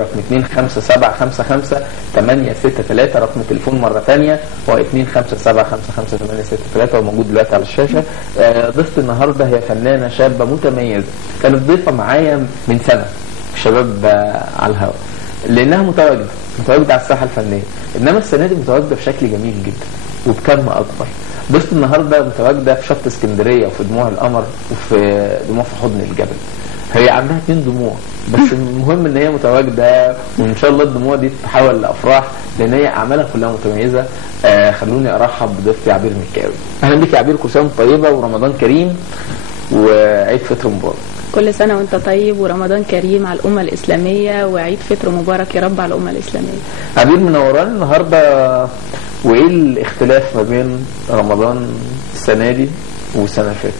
رقم 25755 رقم التليفون مرة ثانية هو 25755 وموجود دلوقتي على الشاشة. ضيفة النهاردة هي فنانة شابة متميزة، كانت ضيفة معايا من سنة شباب على الهواء، لأنها متواجدة على الساحة الفنية، إنما السنة دي متواجدة بشكل جميل جدا وبكم أكبر. ضيفة النهاردة متواجدة في شط اسكندرية وفي دموع القمر وفي دموع في حضن الجبل. هي عندها 2 دموع بس المهم ان هي متواجده، وان شاء الله الدموع دي تتحول لافراح لان هي اعمالها كلها متميزه. خلوني ارحب بضيفتي عبير مكاوي. اهلا بك يا عبير، كل سنه طيبه ورمضان كريم وعيد فطر مبارك. كل سنه وانت طيب ورمضان كريم على الامه الاسلاميه وعيد فطر مبارك يا رب على الامه الاسلاميه. عبير منوراني النهارده، وايه الاختلاف ما بين رمضان السنه دي والسنه اللي فاتت؟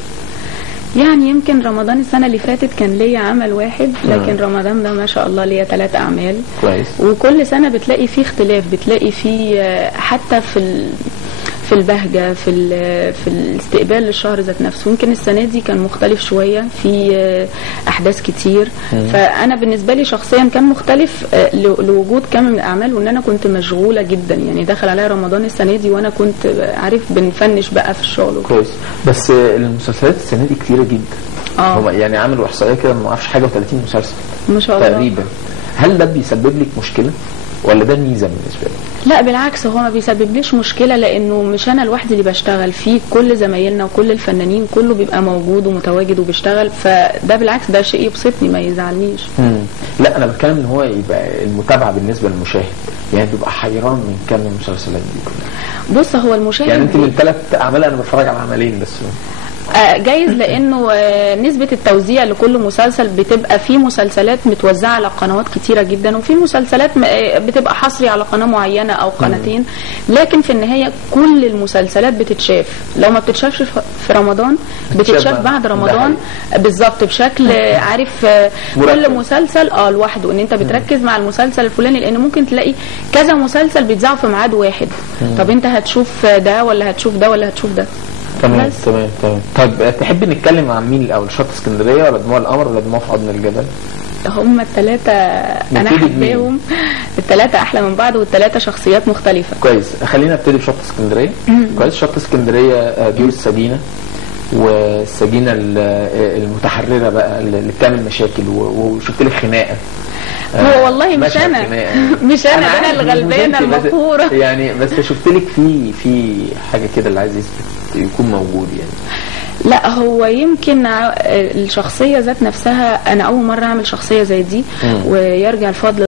يعني يمكن رمضان السنة اللي فاتت كان ليا عمل واحد، لكن رمضان ده ما شاء الله ليا 3 أعمال. كويس. وكل سنة بتلاقي فيه اختلاف، بتلاقي فيه حتى في البهجة في الاستقبال للشهر ذات نفسه. يمكن السنة دي كان مختلف شوية، في أحداث كتير. فأنا بالنسبة لي شخصيا كان مختلف لوجود كم من الأعمال، وأن أنا كنت مشغولة جدا. يعني دخل عليا رمضان السنة دي وأنا كنت عارف بنفنش بقى في الشغل. كويس. بس المسلسلات السنة دي كتيرة جدا. هم يعني عملوا إحصائية كده ما اعرفش حاجة و30 مسلسل ما شاء الله تقريبا. هل ده بيسبب لك مشكلة ولا ده ميزه بالنسبه لك؟ لا بالعكس، هو ما بيسببليش مشكله، لانه مش انا لوحدي اللي بشتغل فيه، كل زمايلنا وكل الفنانين كله بيبقى موجود ومتواجد وبيشتغل، فده بالعكس ده شيء يبسطني ما يزعلنيش. لا انا بتكلم ان هو يبقى المتابعه بالنسبه للمشاهد، يعني بيبقى حيران من كم المسلسلات دي كلها. بص هو المشاهد يعني انت من 3 أعمال انا بتفرج على عملين بس. جايز لانه نسبة التوزيع لكل مسلسل بتبقى في مسلسلات متوزعة على قنوات كتيرة جدا، وفي مسلسلات بتبقى حصري على قناة معينة او قناتين. لكن في النهاية كل المسلسلات بتتشاف، لو ما بتتشافش في رمضان بتتشاف بعد رمضان بالظبط بشكل عارف. كل مسلسل لوحده، ان انت بتركز مع المسلسل الفلاني، لان ممكن تلاقي كذا مسلسل بيتذاعوا في ميعاد واحد. طب انت هتشوف ده ولا هتشوف ده ولا هتشوف ده؟ تمام. طيب تحبي نتكلم عن مين الاول، شط اسكندريه ولا دموع القمر ولا دموع في حضن الجبل؟ هم ال3 انا حباهم، ال3 احلى من بعض وال3 شخصيات مختلفه. كويس. خلينا نبتدي بشط اسكندريه. كويس. شط اسكندريه دور السجينه، والسجينه المتحرره بقى اللي بتعمل مشاكل، وشفت لك خناقه. هو والله مش انا مش انا الغلبانه المقهوره يعني، بس شفت لك في حاجه كده اللي عايز يكون موجود يعني. لا هو يمكن الشخصيه ذات نفسها، انا اول مره اعمل شخصيه زي دي، ويرجع الفضل